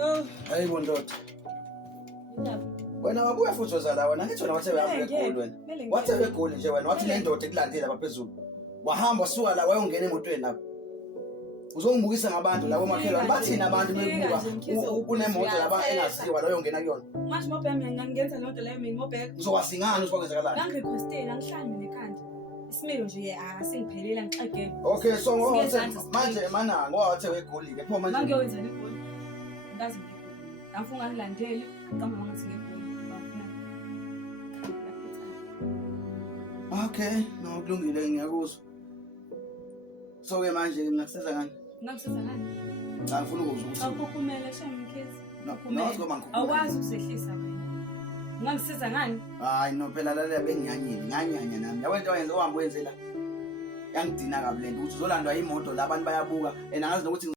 No. Hayibo ndoda. Indaba. Wena wabuya futhi wozala wena ngithi wena wathe uyabuya eGoli wena. Wathe eGoli nje wena wathi le ndoda ekulandile lapha phezulu. Wahamba suka la wayongena emotweni lapha. Uzongibukisa ngabantu labo makhelwane bathina abantu bebuka kunemoto laba engaziwa la yongena kuyona. Manje mobheka mina ngingenza lonto leyo mina mobheka. Uzokwasingana usibakwenzakalani? Ngangirequestela ngihlanye nekhanda. Isimilo nje asingiphelela ngixegeke. Okay so manje mana ngowathe weGoli ke pho manje. Mangiyowenza leGoli. Ngazi ngeGoli. Ngafuna ngilandele ngicamba ngathi ngeGoli. Okay, no kulungile ngiyakuzwa. So ke manje ngingakusiza ngani? Ngikusiza ngani? Cha ngifuna ukuzwa ukuthi awukhuphumele shemkhizi. no Awazi ukusehlisa wena. Ngangisiza ngani? Hayi no phela lalela bengiyanyile nganyanya nami. Yabo into oyenza ohamba wenzela. Yangidina kabi lento ukuthi uzolandwa imoto la abantu bayabuka and angazi nokuthi